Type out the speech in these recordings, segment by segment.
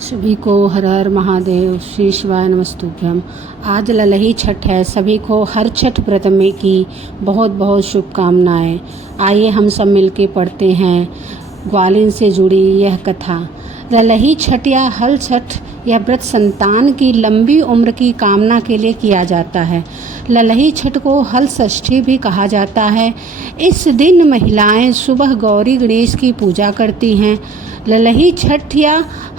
सभी को हर हर महादेव, श्री शिवाय नमस्तुभ्यम। आज ललही छठ है। सभी को हर छठ व्रत में की बहुत बहुत शुभकामनाएं। आइए हम सब मिलके पढ़ते हैं ग्वालिन से जुड़ी यह कथा। ललही छठ या हल छठ यह व्रत संतान की लंबी उम्र की कामना के लिए किया जाता है। ललही छठ को हल षष्ठी भी कहा जाता है। इस दिन महिलाएं सुबह गौरी गणेश की पूजा करती हैं। ललही छठ या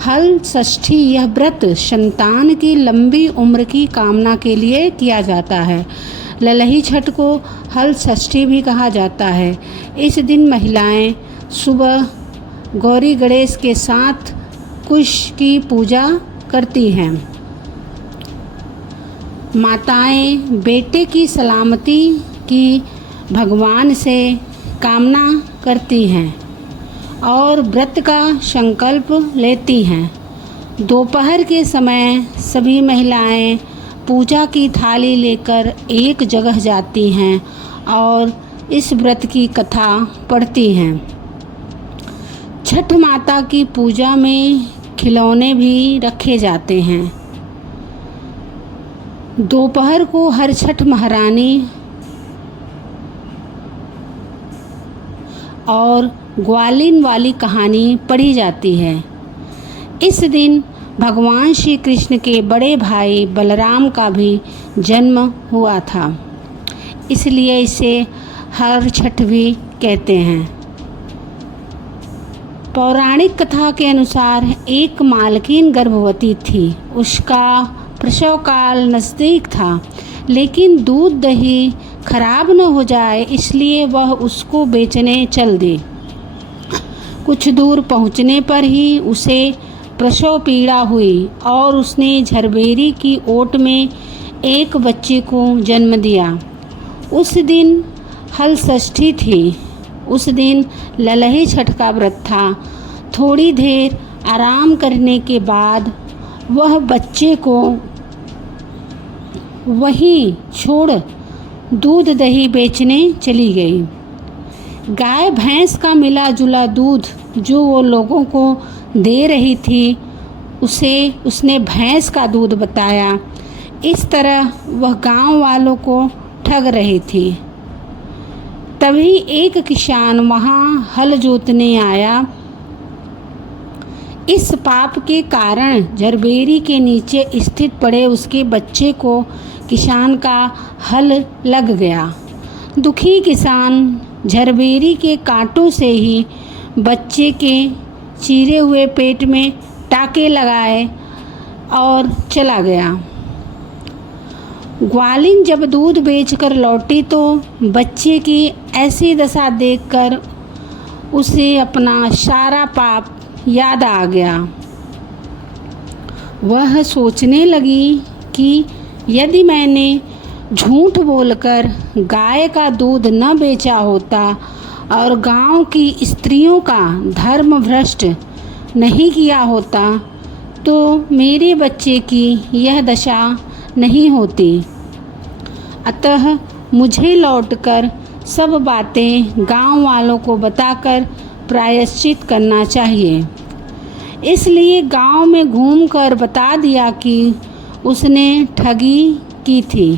हल षष्ठी यह व्रत संतान की लंबी उम्र की कामना के लिए किया जाता है। ललही छठ को हल षष्ठी भी कहा जाता है। इस दिन महिलाएं सुबह गौरी गणेश के साथ कुश की पूजा करती हैं। माताएं बेटे की सलामती की भगवान से कामना करती हैं और व्रत का संकल्प लेती हैं। दोपहर के समय सभी महिलाएं पूजा की थाली लेकर एक जगह जाती हैं और इस व्रत की कथा पढ़ती हैं। छठ माता की पूजा में खिलौने भी रखे जाते हैं। दोपहर को हर छठ महारानी और ग्वालिन वाली कहानी पढ़ी जाती है। इस दिन भगवान श्री कृष्ण के बड़े भाई बलराम का भी जन्म हुआ था, इसलिए इसे हर छठ भी कहते हैं। पौराणिक कथा के अनुसार एक मालकिन गर्भवती थी। उसका प्रसव काल नज़दीक था, लेकिन दूध दही खराब न हो जाए इसलिए वह उसको बेचने चल दी। कुछ दूर पहुंचने पर ही उसे प्रसव पीड़ा हुई और उसने झरबेरी की ओट में एक बच्चे को जन्म दिया। उस दिन हल षष्ठी थी। उस दिन ललही छठ का व्रत था। थोड़ी देर आराम करने के बाद वह बच्चे को वहीं छोड़ दूध दही बेचने चली गई। गाय भैंस का मिला जुला दूध जो वो लोगों को दे रही थी, उसे उसने भैंस का दूध बताया। इस तरह वह गांव वालों को ठग रही थी। तभी एक किसान वहां हल जोतने आया। इस पाप के कारण झरबेरी के नीचे स्थित पड़े उसके बच्चे को किसान का हल लग गया। दुखी किसान झरबेरी के कांटों से ही बच्चे के चीरे हुए पेट में टाके लगाए और चला गया। ग्वालिन जब दूध बेचकर लौटी तो बच्चे की ऐसी दशा देखकर उसे अपना सारा पाप याद आ गया। वह सोचने लगी कि यदि मैंने झूठ बोलकर गाय का दूध न बेचा होता और गांव की स्त्रियों का धर्म भ्रष्ट नहीं किया होता तो मेरे बच्चे की यह दशा नहीं होती। अतः मुझे लौटकर सब बातें गांव वालों को बताकर प्रायश्चित करना चाहिए। इसलिए गांव में घूमकर बता दिया कि उसने ठगी की थी।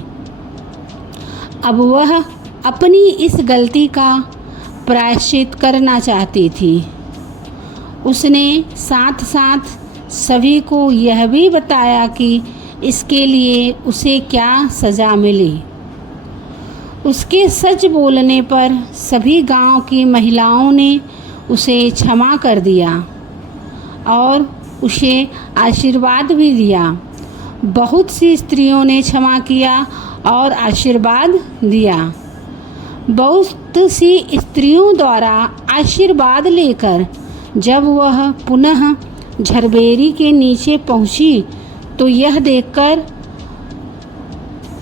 अब वह अपनी इस गलती का प्रायश्चित करना चाहती थी। उसने साथ साथ सभी को यह भी बताया कि इसके लिए उसे क्या सज़ा मिली। उसके सच बोलने पर सभी गांव की महिलाओं ने उसे क्षमा कर दिया और उसे आशीर्वाद भी दिया। बहुत सी स्त्रियों ने क्षमा किया और आशीर्वाद दिया। बहुत सी स्त्रियों द्वारा आशीर्वाद लेकर जब वह पुनः झरबेरी के नीचे पहुंची तो यह देखकर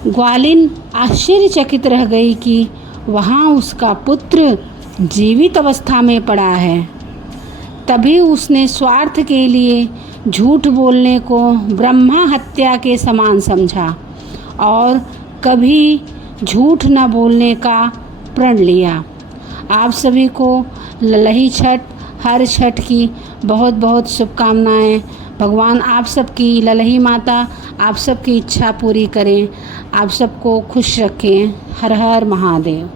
ग्वालिन आश्चर्यचकित रह गई कि वहां उसका पुत्र जीवित अवस्था में पड़ा है। तभी उसने स्वार्थ के लिए झूठ बोलने को ब्रह्मा हत्या के समान समझा और कभी झूठ न बोलने का प्रण लिया। आप सभी को ललही छठ हर छठ की बहुत बहुत शुभकामनाएं। भगवान आप सबकी ललही माता आप सबकी इच्छा पूरी करें, आप सबको खुश रखें। हर हर महादेव।